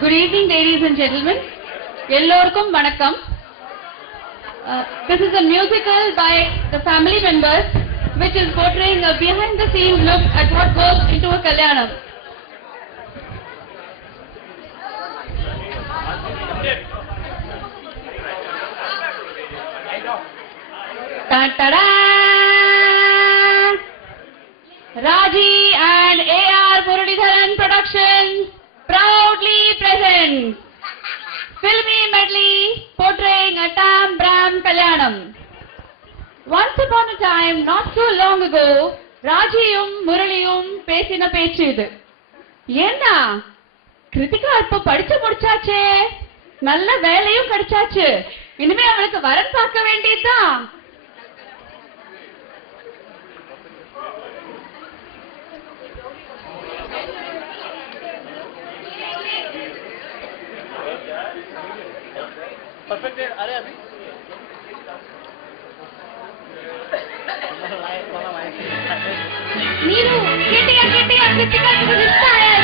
Good evening, ladies and gentlemen. எல்லோருக்கும் வணக்கம். This is a musical by the family members, which is portraying a behind-the-scenes look at what goes into a kalyanam. Ta-da! Raji and A.R. Muralidharan Productions proudly present filmy medley portraying a Tam Bram Kalyanam. Once upon a time, not so long ago, Rajiyum Muraliyum பேசின பேச்சு இது. ஏன்னா கிருத்திகா இப்ப படிச்சு முடிச்சாச்சே, நல்ல வேலையும் கிடைச்சாச்சு, இனிமே அவளுக்கு வரன் பார்க்க வேண்டியதுதான். परफेक्ट है। अरे अभी नीरू केटिया कृतिका को रिश्ता है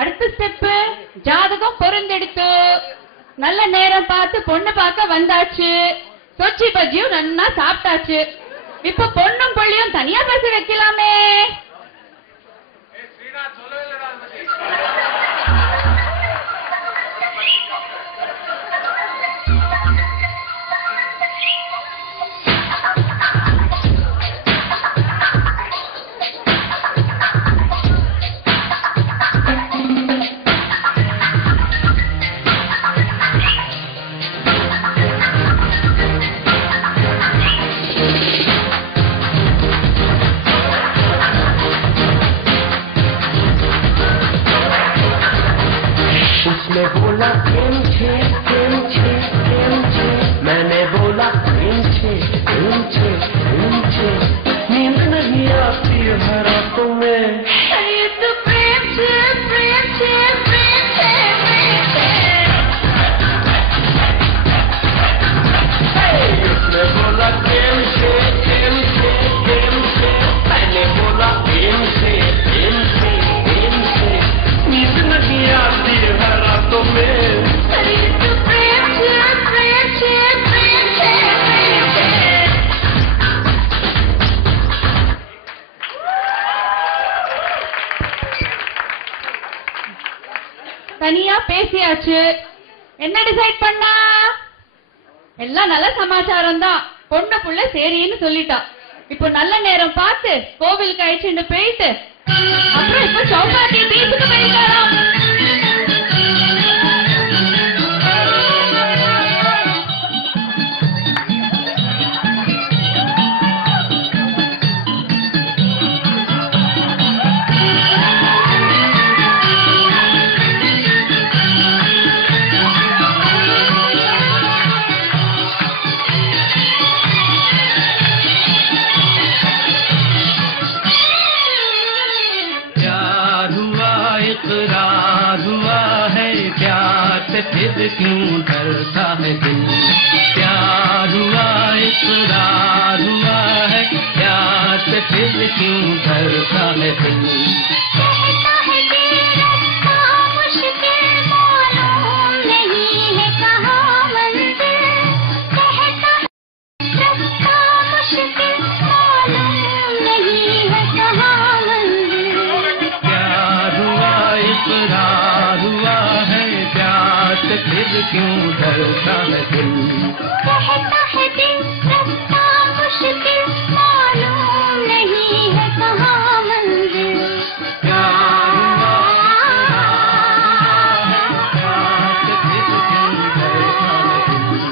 அடுத்த ஸ்டெப் ஜாதகம் பொருந்தெடுத்து நல்ல நேரம் பார்த்து பொண்ணு பார்க்க வந்தாச்சு. சொச்சி பஜ்ஜியும் நன்னா சாப்பிட்டாச்சு. இப்ப பொண்ணும் பொள்ளியும் தனியா பேசி வைக்கலாமே. उसने बोला प्रेम छे मैंने बोला प्रेम छे नींद नहीं आती है रातों में तो प्रेम छे उसने बोला प्रेम छे मैंने बोला प्रेम छे नींद नहीं आती है रातों में तो प्रेम छे தனியா பேசியாச்சு. என்ன டிசைட் பண்ணா? எல்லாம் நல்ல சமாச்சாரம் தான். பொண்ணு புள்ள சரின்னு சொல்லிட்டா. இப்போ நல்ல நேரம் பார்த்து கோவிலுக்கு அழைச்சிட்டு போயிட்டு அப்புறம் இப்ப சௌபாட்டி பீச்சுக்கு போயிருக்காராம். इकरार हुआ है प्यार से फिर क्यों डरता है दिल प्यार हुआ इकरार हुआ है प्यार से फिर क्यों डरता है दिल कहता है इकरार हुआ है प्यार से फिर क्यों डरता है दिल कहता है दिल रास्ता मुश्किल मालूम नहीं है कहाँ मंजिल प्यार हुआ है प्यार से फिर क्यों डरता है दिल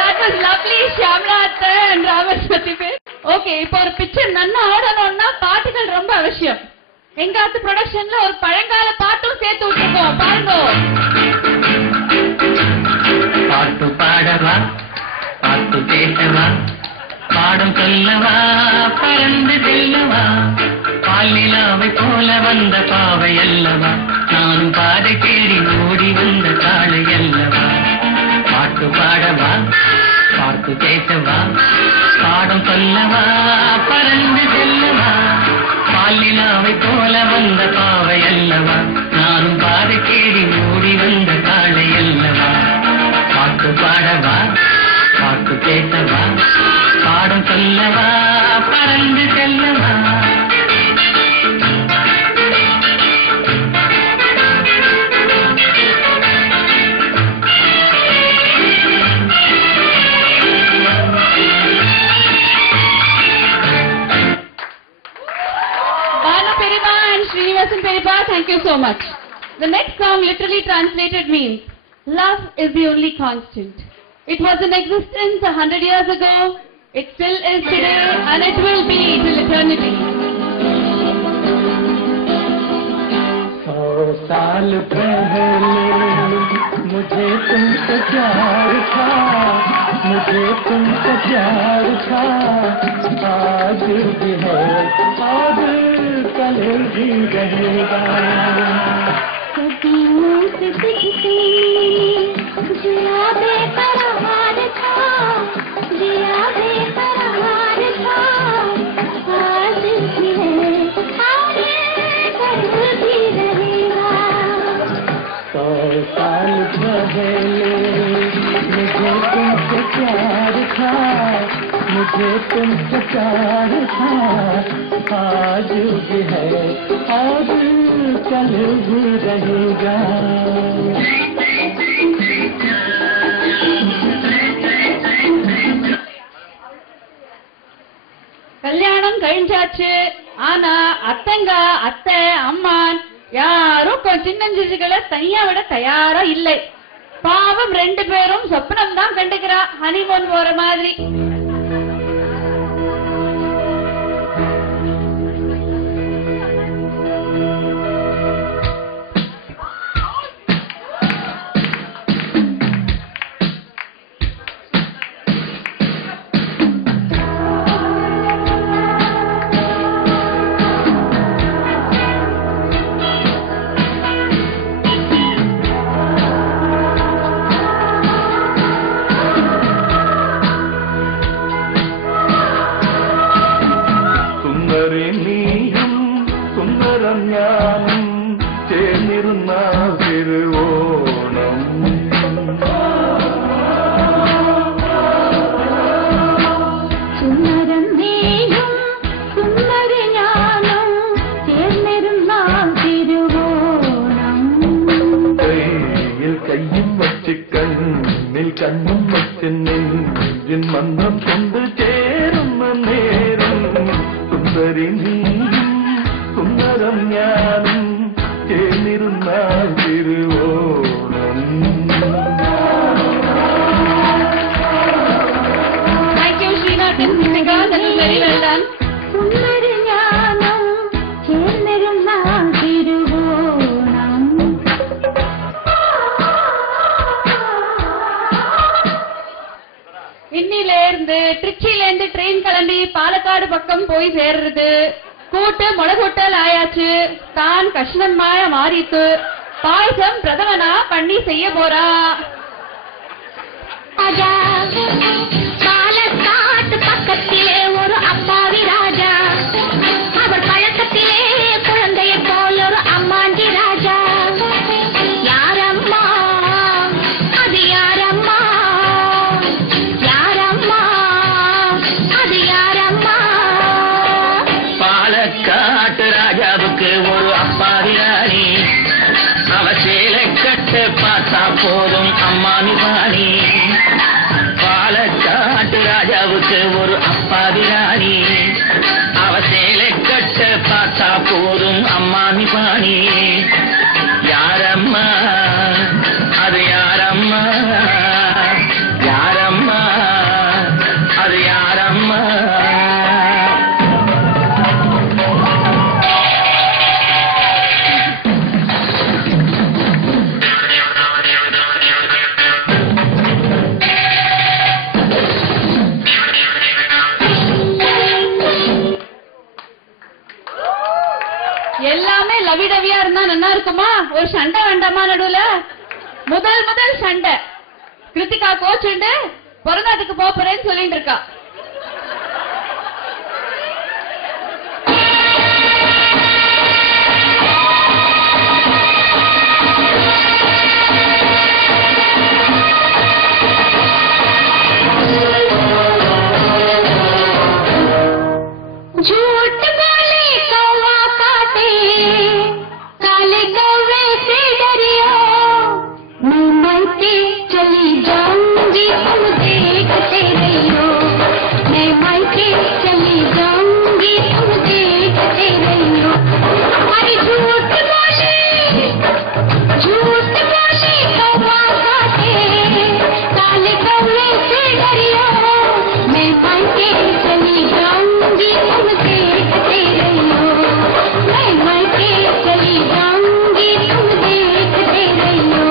That was lovely, Shyamala Atta and Ramaswati பேர். ஓகே, இப்போ ஒரு பிக்சர் நல்லா ஆடணும்னா பாட்டுகள் ரொம்ப அவசியம். எங்காத்து ப்ரொடக்ஷன்ல ஒரு பழங்கால பாட்டும் சேர்த்து விட்டுருக்கோம், பாருங்க. பாட்டு பாடவா பாட்டு கேட்டவா பாடம் சொல்லவா பறந்து செல்லவா பால் நிலாவை போல வந்த பாவை அல்லவா நானும் பாதை தேடி ஓடி வந்த காளை அல்லவா பாட்டு பாடவா பாட்டு கேட்டவா பாடம் சொல்லவா பறந்து செல்லவா பால் நிலாவை போல வந்த பாவை அல்லவா நானும் பாதை தேடி ஓடி வந்த காளை அல்லவா பாட்டு பாடவா பாட்டு கேட்டவா பாடம் சொல்லவா பறந்து செல்லவா Banu Periba and Srinivasan Periba, thank you so much. The next song literally translated means love is the only constant. It was in existence 100 years ago, it still is today, and it will be till eternity. 100 साल पहले मुझे तुमसे प्यार था मुझे तुमसे प्यार था आज भी है और कल भी रहेगा सदियों से दिखती जिया बेकरार था जिया बेकरार था आज भी है आगे कल भी रहेगा 100 साल पहले मुझे तुमसे प्यार था मुझे तुमसे प्यार था आज भी है और कल भी रहेगा கல்யாணம் கழிஞ்சாச்சு, ஆனா அத்தங்க அத்தை அம்மான் யாரும் சின்னஞ்சிறுகளை தனியா விட தயாரா இல்லை. பாவம் 2 பேரும் சொப்னம் தான் கண்டுக்கிறா, ஹனிமூன் போற மாதிரி. திருச்சியிலேருந்து ட்ரெயின் கிளம்பி பாலக்காடு பக்கம் போய் சேர்றது. கூட்டு முளகூட்டல் ஆயாச்சு, தான் கஷ்ணன்மாய மாறித்து, பாயசம் பிரதமனா பண்ணி செய்ய போறா. பாலக்காட்டு பக்கத்திலே ஒரு அப்பாவி ராஜா, அவர் பழக்கத்திலே குழந்தையை போல் ஒரு அம்மாண்டி ராஜா. யாரம்மா அது யாரம்மா, யாரம்மா நிலாவுக்கு ஒரு அப்பாவி ராணி, அவ சேலை கட்ட பார்த்தா போதும் அம்மாமி பாணி. யாரம்மா அது யாரம்மா, யாரம்மா அது யாரம்மா. எல்லாமே லவிடவியா இருந்தா நல்லா இருக்குமா? ஒரு சண்டை வேண்டாமா நடுவுல? முதல் சண்டை. கிருத்திகா கோச்சுண்டு பிறந்தாட்டுக்கு போறேன்னு சொல்லிட்டு இருக்கா. झूठ बोले कौवा काटे, काले कौवे से डरियो, मैं मायके चली जाऊंगी तुम देखते रहियो, मैं मायके चली जाऊंगी तुम देखते रहियो. अरे झूठ बोले कौवा काटे, काले कौवे से डरियो, मैं मायके चली जाऊंगी तुम देखते रहियो, मैं मायके चली जाऊंगी तुम देखते रहियो.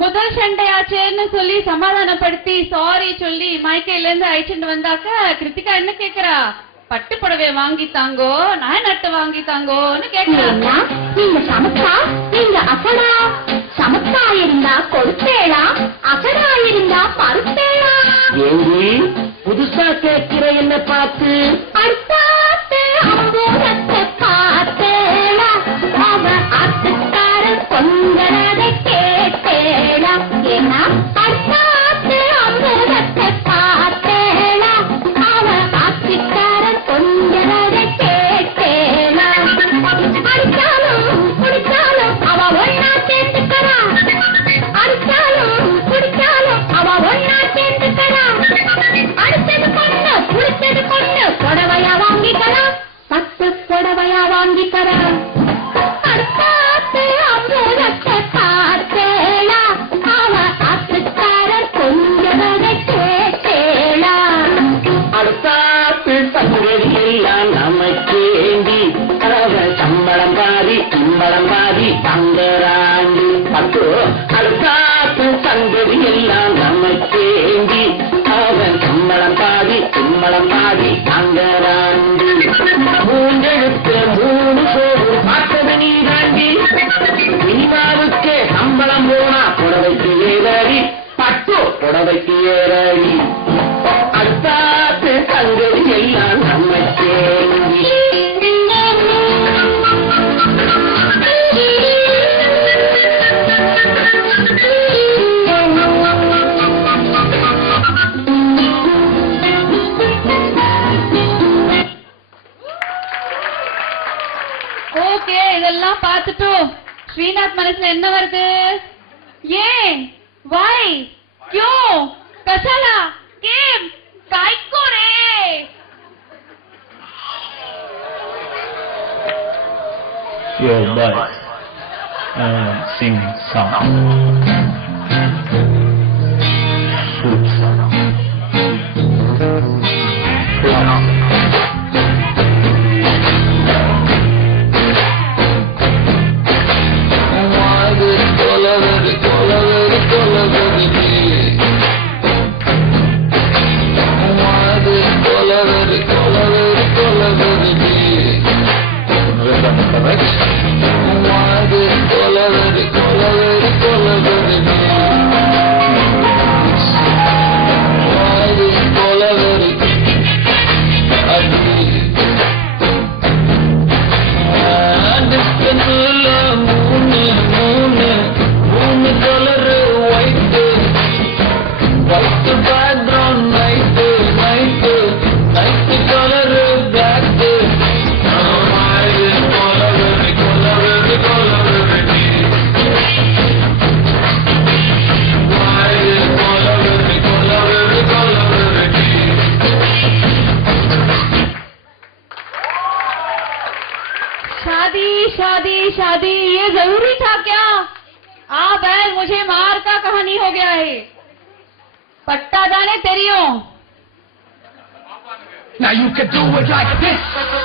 முதல் சண்டையாச்சேன்னு சொல்லி சமாதானப்படுத்தி சாரி சொல்லி மைக்கையில இருந்து அழைச்சிட்டு வந்தாக்க கிருத்திகா என்ன கேக்குறா? பட்டு புடவை வாங்கி தாங்கோ, நாய் நட்டு வாங்கி தாங்கோன்னு கேக்குறா. ஏன்னா, நீங்க சமத்தா, நீங்க அசடா. சமத்தா இருந்தா கொடுப்பேளா, அசடா இருந்தா பருப்பேளா. ஏங்கி புதுசா கேட்கிற என்ன பார்த்து? அடுத்தாத்து அம்போதத்தை பார்த்தேளா, அவ ஆத்துக்காரன் கொங்கரதை கேட்டேளா. ஏன்னா, அடுத்தாத்து அம்போதத்தை பார்த்தேளா, அவ ஆத்துக்காரன் கொங்கரதை கேட்டேளா. அடிச்சாலும் குடிச்சாலும் அவ ஒன்னா சேர்ந்துக்கறா, அடிச்சாலும் குடிச்சாலும் அவ ஒன்னா சேர்ந்துக்கறா. அடுத்தது பொண்ணு புடிச்சது பொண்ணு புடவையா வாங்கிக்கலாம், பட்டு புடவையா வாங்கிக்கலாம். அடுத்தாத்து அம்பூதத்தை பார்த்தேளா, அவ ஆத்துக்காரர் கொஞ்சவதை கேட்டேளா. அடுத்தாத்து சங்கடி எல்லாம் நமக்கேந்தி, அவ சம்பளம் பாதி இம்பளம் பாதி தங்கராண்டி. பட்டு அடுத்தாத்து சங்கடி எல்லாம் நமக்கேந்தி, அவன் சம்பளம் பாதி இம்பளம் பாதி தங்கராண்டி. மூன்றெழுத்து மூணு சோறு பார்த்தது நீ தாண்டி, சினிமாவுக்கு சம்பளம் போனா புடவைக்கு ஏறடி, பட்டு புடவைக்கு ஏறடி. அடுத்தாத்து சங்கடி எல்லாம் நமக்கேந்தி. ஓகே, இதெல்லாம் பார்த்துட்டோம். ஸ்ரீநாத் மனசுல என்ன வருது? ஏன், வை, கியூ, கசாலா, கேம், காய்கோ ரே. Your boys sing song. Food song. Correct? शादी ये जरूरी था क्या? आ बैल मुझे मार का कहानी हो गया है। पट्टा दाने तेरियों। Now you can do it like this,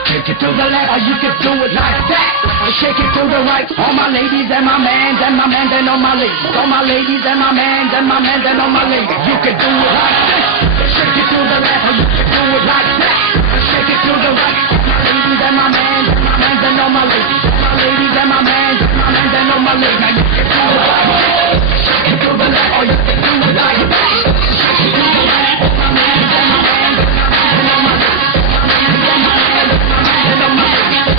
shake it to the left, or you can do it like that, shake it to the right. All my ladies and my mans and my mans and all my ladies, all my ladies and my mans and my mans and all my ladies. You can do it like this, shake it to the left, or you can do it like that, shake it to the right. All my ladies and my mans and all my ladies, all my ladies and my mans and all my ladies. Now you can do it like this, shake it to the left, or you can do it like that, shake it to the right. All my mans and my mans and all my ladies.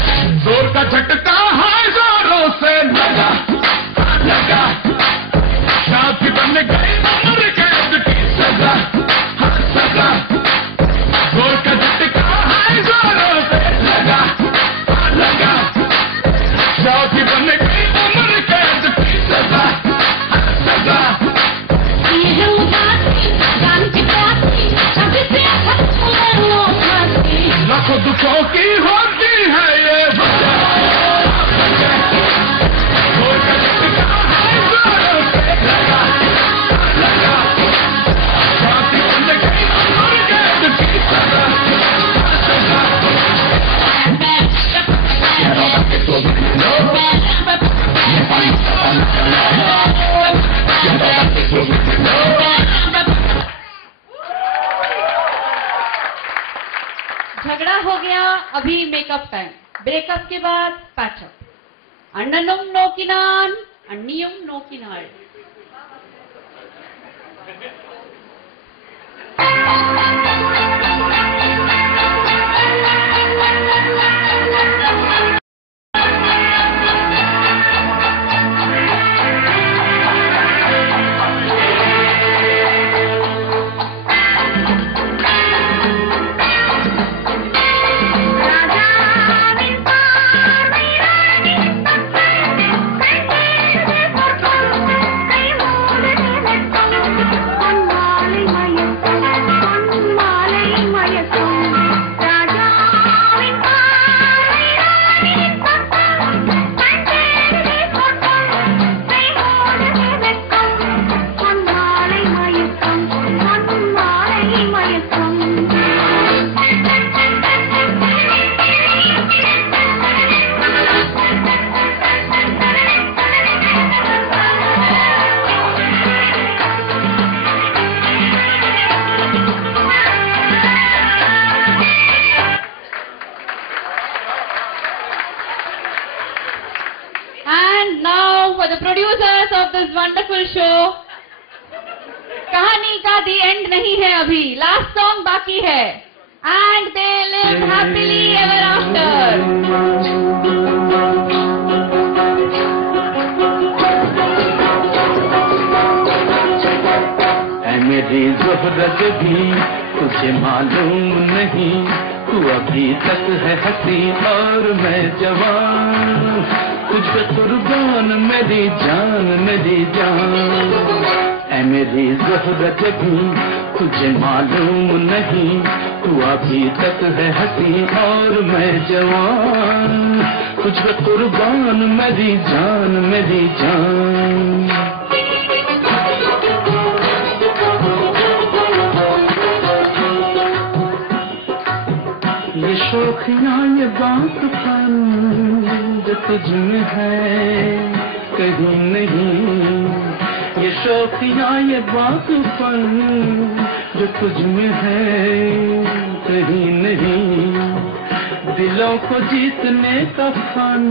जोर का झटका है जोरों से लगा लगा, शादी बन गई उम्र कैद की सजा सजा। जोर का झटका है जोरों से लगा लगा, शादी बन गई उम्र कैद की सजा सजा। लाखों दुखों की होती है ये झगड़ा हो गया, अभी मेकअप टाइम। ब्रेकअप के बाद पैचअप। अण्णनुम नोकिनान अन्नियुम नोकिनाल। कहानी का दी एंड नहीं है, अभी लास्ट सॉन्ग बाकी है। And they live happily ever after. ऐ मेरी ज़ोहरत भी तुझे मालूम नहीं, तू अभी तक है हंसी और मैं जवान, तुझ पे कुर्बान मेरी जान। ऐ मेरी ज़ोहरत भी तुझे मालूम नहीं, तू अभी तक है हंसी और मैं जवान, तुझ पे कुर्बान मेरी जान। ये शौखियाँ ये बातपन जो तुझ में है कहीं नहीं, ये शौखियाँ ये बातपन जो तुझ में है कहीं नहीं, दिलों को जीतने का फन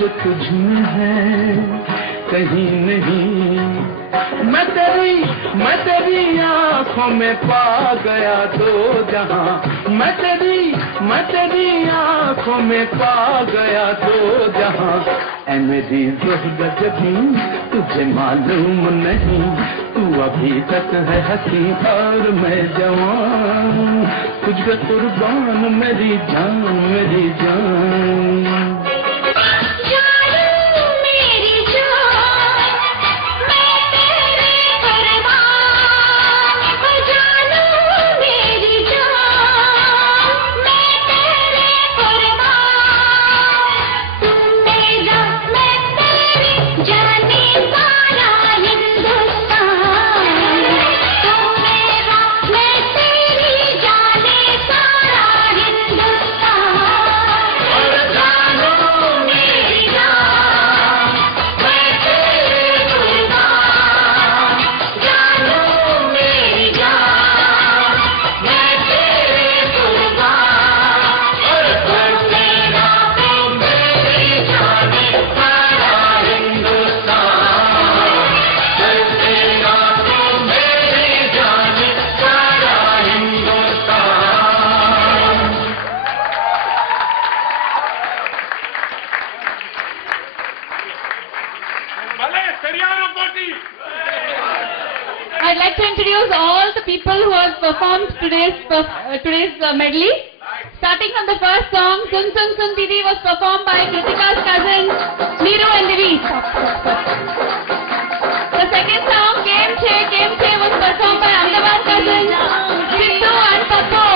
जो तुझ में है कहीं नहीं। मैं तेरी आँखों में पा गया दो जहां, मैं तेरी आँखों में पा गया दो जहां। ऐ मेरी ज़ोहरत भी तुझे मालूम नहीं, तू अभी तक है हंसी और मैं जवान, तुझ पे कुर्बान मेरी जान। मेरा people who have performed today's medley. Starting from the first song, Sun Sun Sun Didi was performed by Kritika's cousins, Niru and Divi. The second song, Kem Che was performed by Ahmedabad cousins, Sidhu and Pappu.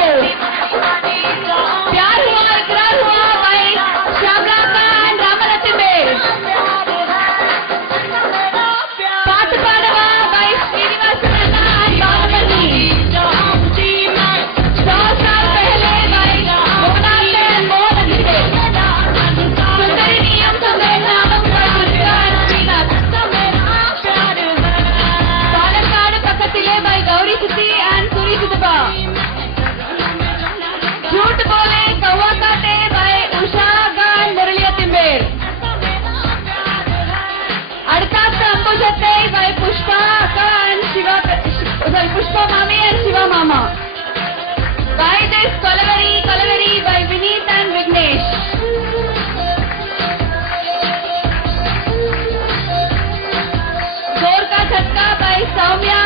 Pyar Hua Ikrar Hua by Shyamlaka and Ramanathimbe. Paathu Padava by Srinivasananna and Bhavamani. झूठ बोले कौवा काटे by Usha and Murali Timber. Adkasta Ambujate by Pushpa and Pushpa Mami and Shiva Mama. By this Kolaveri by Vineet and Vignesh. Zor Ka Jhatka by Soumya,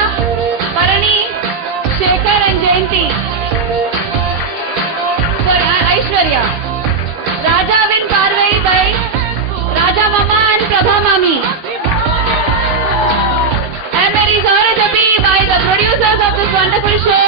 Parani, Shekhar and Jayanti. Aishwarya. Raja Win Parvai by Raja Mama and Prabha Mami. And Mary Zora Jabi by the producers of this wonderful show,